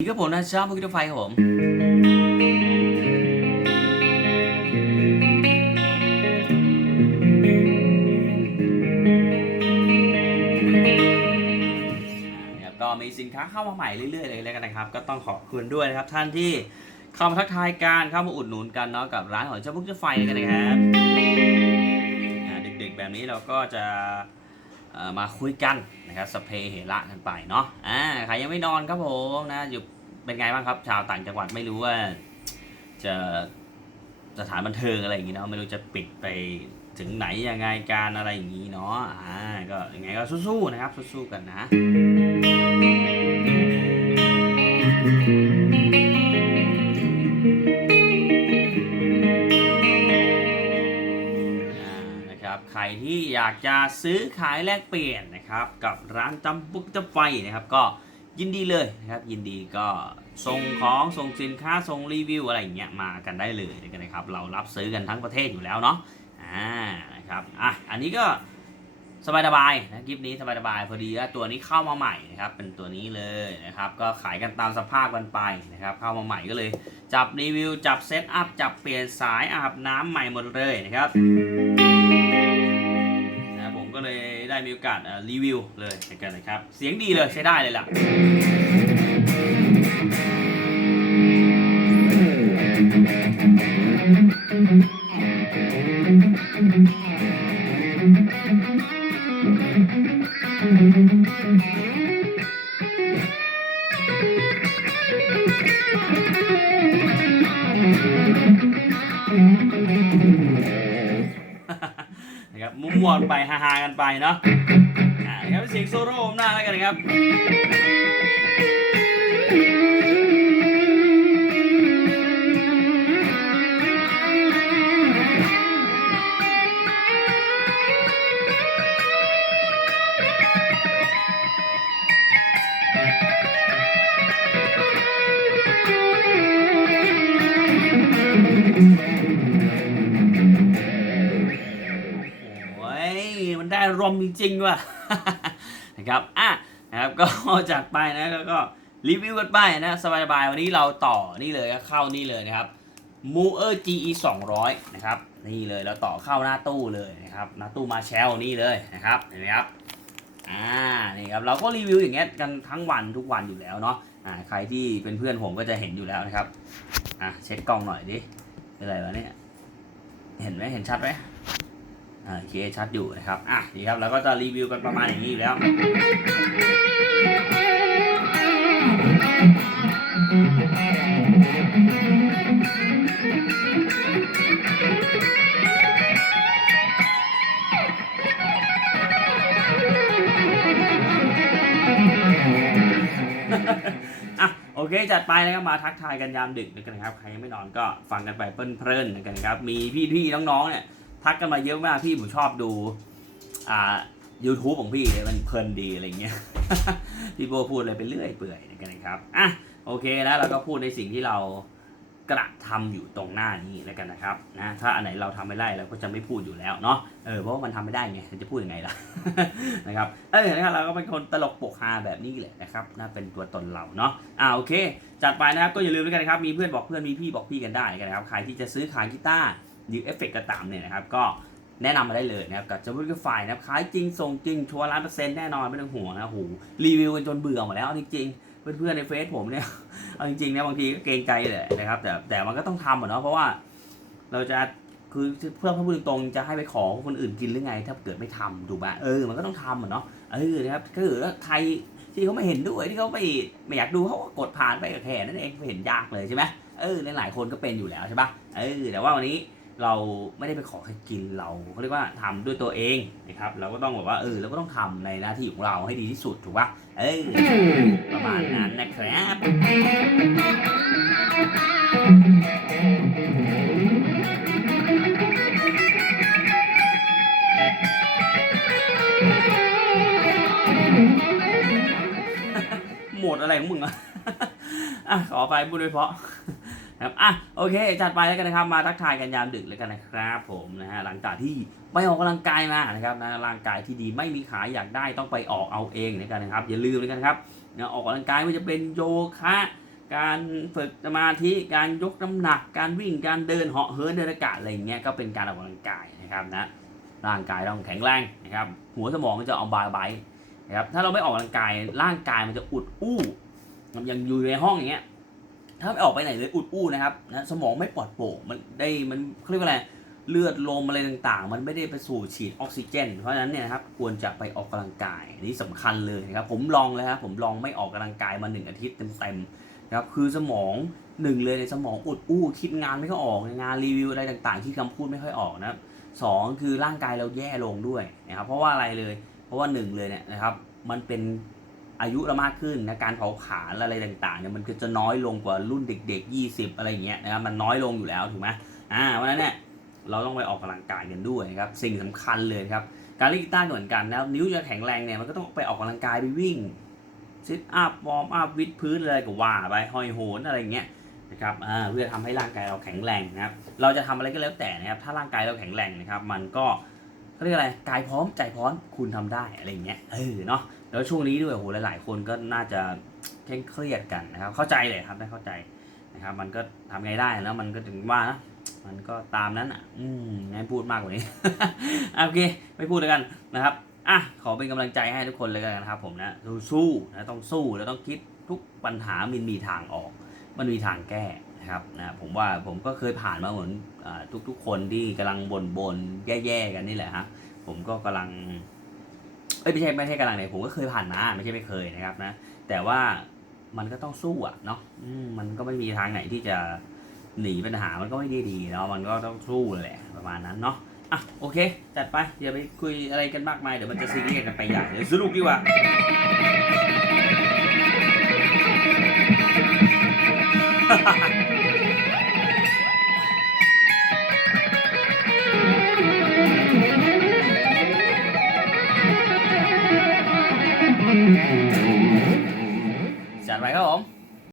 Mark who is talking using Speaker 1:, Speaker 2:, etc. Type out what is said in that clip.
Speaker 1: นี่ก็ผมนะชอบมุกรถไฟครับผมก็มีสินค้าเข้ามาใหม่เรื่อยๆเลยแล้วกันนะครับ ก็ต้องขอบคุณด้วยนะครับท่านที่เข้ามาทักทายการเข้ามาอุดหนุนกันเนาะกับร้านของเจ้าพุกรถไฟกันนะครับอ่าดึกๆแบบนี้เราก็จะ มาคุยกันนะครับสเพเหระกันไปเนาะอ่าใครยังไม่นอนครับผมนะอยู่เป็นไงบ้างครับ ชาวต่างจังหวัดไม่รู้ว่า จะสถานบันเทิงอะไรอย่างงี้เนาะไม่รู้จะปิดไปถึงไหนยังไงการอะไรอย่างงี้เนาะอ่าก็ยังไงก็สู้ๆนะครับสู้ๆกันนะ ที่อยากจะซื้อขายแลกเปลี่ยนนะครับ กับร้านจำปุกจะไฟนะครับ ก็ยินดีเลยนะครับ ยินดีก็ส่งของส่งสินค้าส่งรีวิวอะไรอย่างเงี้ยมากันได้เลยนะครับ เรารับซื้อกันทั้งประเทศอยู่แล้วเนาะอ่านะครับอะอันนี้ก็สบายสบายนะคลิปนี้สบายสบายพอดีว่าตัวนี้เข้ามาใหม่นะครับ เป็นตัวนี้เลยนะครับ ก็ขายกันตามสภาพกันไปนะครับ เข้ามาใหม่ก็เลย จับรีวิว จับเซตอัพจับเปลี่ยนสายอาบน้ำใหม่หมดเลยนะครับ ก็เลยได้มีโอกาสรีวิวเลยกันนะครับ เสียงดีเลยใช้ได้เลยล่ะนะครับมุ มมวนไปฮาๆกันไปเนาะอ่าครับเสียงโซโล่ผมหน้าแล้วกันนะครับ อารมจริงๆว่ะนะครับอะนะครับก็จัดไปนะแล้วก็รีวิวกันไปนะสบายๆวันนี้เราต่อนี่เลยเข้านี่เลยนะครับ m o v e r GE 200นะครับนี่เลยเราต่อเข้าหน้าตู้เลยนะครับหน้าตู้มาแชลนี่เลยนะครับเห็นไหมครับอ่านี่ครับเราก็รีวิวอย่างเงี้ยกันทั้งวันทุกวันอยู่แล้วเนาะอ่าใครที่เป็นเพื่อนผมก็จะเห็นอยู่แล้วนะครับอะเช็คกล้องหน่อยดิเป็นไรวะเนี่ยเห็นไหมเห็นชัดไหม โอเคชัดอยู่นะครับอะนี่ครับเราก็จะรีวิวกันประมาณอย่างนี้อยู่แล้วอะโอเค จัดไปนะครับมาทักทายกันยามดึกกันนะครับ ใครยังไม่นอนก็ฟังกันไปเพลินๆกันนะครับ มีพี่ๆน้องๆเนี่ย ทักกันมาเยอะมากพี่ผมชอบดูอ่า YouTube ของพี่มันเพลินดีอะไรเงี้ยพี่โบพูดอะไรไปเรื่อยเปื่อยกันนะครับอะโอเคนะเราก็พูดในสิ่งที่เรากระทำอยู่ตรงหน้านี้แล้วกันนะครับนะถ้าอันไหนเราทำไม่ได้เราก็จะไม่พูดอยู่แล้วเนาะเออเพราะว่ามันทำไม่ได้ไงจะพูดยังไงล่ะนะครับเออนะครับเราก็เป็นคนตลกปกฮาแบบนี้แหละนะครับน่าเป็นตัวตนเราเนาะอ่าโอเคจัดไปนะครับก็อย่าลืมด้วยกันนะครับมีเพื่อนบอกเพื่อนมีพี่บอกพี่กันได้กันนะครับใครที่จะซื้อขายกีตาร์ หรือเอฟเฟกต์ก็ตามเนี่ยนะครับ ก็แนะนำมาได้เลยนะครับกับจัมบูริไฟนะครับขายจริงส่งจริงชัวร์ล้านเปอร์เซ็นต์แน่นอนไม่ต้องห่วงนะโหรีวิวกันจนเบื่อหมดแล้วจริงๆ เพื่อนๆในเฟซผมเนี่ยเอาจริงๆนะบางทีก็เกรงใจเลยนะครับแต่แต่มันก็ต้องทำอะเนาะเพราะว่าเราจะคือเพื่อพูดตรงๆจะให้ไปขอคนอื่นกินหรือไง ถ้าเกิดไม่ทำถูกไหมเออมันก็ต้องทำอะเนาะเออนะครับก็คือว่าใครที่เขาไม่เห็นด้วยที่เขาไม่ไม่อยากดูเขาก็กดผ่านไปกับแค่นั้นเองเห็นยากเลยใช่ไหมเออหลายๆคนก็เป็นอยู่แล้วใช่ปะเออแต่ว่าวันนี้ เราไม่ได้ไปขอใครกินเราเขาเรียกว่าทำด้วยตัวเองนะครับ เราก็ต้องแบบว่าเออเราก็ต้องทำในหน้าที่ของเราให้ดีที่สุดถูกปะเออประมาณนั้นนะครับหมดอะไรของมึงอะอะขอไปพูดโดยเฉพาะ ครับอะโอเค จัดไปแล้วกันนะครับ มาทักทายกันยามดึกแล้วกันนะครับผมนะฮะหลังจากที่ไปออกกำลังกายมานะครับนะร่างกายที่ดีไม่มีขาอยากได้ต้องไปออกเอาเองนะครับ อย่าลืมแล้วกันครับนะออกกำลังกายไม่ว่าจะเป็นโยคะการฝึกสมาธิการยกน้ำหนัก การวิ่งการเดินเหาะเหินเดินอากาศอะไรอย่างเงี้ยก็เป็นการออกกำลังกายนะครับนะร่างกายต้องแข็งแรงนะครับ หัวสมองจะเอาบาไบนะครับถ้าเราไม่ออกกำลังกายร่างกายมันจะอุดอู้อย่างอยู่ในห้องอย่างเงี้ย ถ้าไม่ออกไปไหนเลยอุดอู้นะครับนะสมองไม่ปลอดโปร่งมันได้มันเขาเรียกว่าอะไรเลือดลมอะไรต่างๆ มันไม่ได้ไปสู่ฉีดออกซิเจน เพราะฉะนั้นเนี่ยครับควรจะไปออกกำลังกายนนี้สำคัญเลยนะครับผมลองเลยครับผมลองไม่ออกกำลังกายมาหนึ่งอาทิตย์เต็มๆนะครับคือสมองหนึ่งเลยในสมองอุดอู้คิดงานไม่ค่อยออกงานรีวิวอะไรต่างๆ ที่คำพูดไม่ค่อยออกนะครับสองคือร่างกายเราแย่ลงด้วยนะครับเพราะว่าอะไรเลย เพราะว่าหนึ่งเลยเนี่ยนะครับมันเป็น อายุเรามากขึ้นนะการเผาผลาญอะไรต่างๆเนี่ยมันก็จะน้อยลงกว่ารุ่นเด็ก ๆ 20 อะไรอย่างเงี้ยนะครับมันน้อยลงอยู่แล้วถูกไหมอ่าเพราะฉะนั้นเนี่ยเราต้องไปออกกำลังกายกันด้วยนะครับสิ่งสำคัญเลยครับการเล่นกีตาร์ก็เหมือนกันแล้วนิ้วจะแข็งแรงเนี่ยมันก็ต้องไปออกกำลังกายไปวิ่งซิทอัพวอร์มอัพวิดพื้นอะไรก็ว่าไปห้อยโหนอะไรอย่างเงี้ยนะครับอ่าเพื่อทำให้ร่างกายเราแข็งแรงนะครับ เราจะทำอะไรก็แล้วแต่นะครับ ถ้าร่างกายเราแข็งแรงนะครับ มันก็ เขาเรียกอะไรกายพร้อมใจพร้อมคุณทำได้อะไรเงี้ยเออเนาะแล้วช่วงนี้ด้วยโอ้โหหลาย ๆ คนก็น่าจะเคร่งเครียดกันนะครับ เข้าใจเลยครับได้เข้าใจนะครับ มันก็ทำไงได้แล้วมันก็ถึงว่านะมันก็ตามนั้นอะ อืมงั้นพูดมากกว่านี้โอเคไม่พูดแล้วกันนะครับอะขอเป็นกำลังใจให้ทุกคนเลยกันนะครับผมนะสู้ๆนะต้องสู้แล้วต้องคิดทุกปัญหามันมีทางออก มันมีทางแก้ นะครับนะผมว่าผมก็เคยผ่านมาเหมือนอทุกๆ คนที่กำลังบ่นบนๆแย่ๆกันนี่แหละฮะผมก็กำลังเอ้ยไม่ใช่ไม่ใช่กำลังเนี่ยผมก็เคยผ่านมาไม่ใช่ไม่เคยนะครับนะแต่ว่ามันก็ต้องสู้อะเนาะมมันก็ไม่มีทางไหนที่จะหนีปัญหามันก็ไม่ได้ดีเนาะมันก็ต้องสู้แหละประมาณนั้นเนาะอะโอเค จัดไปอย่าไปคุยอะไรกันมากมายเดี๋ยวมันจะซีเรียสกันไปใหญ่เดี๋ยวสรุปดีกว่า จัดไปครับผม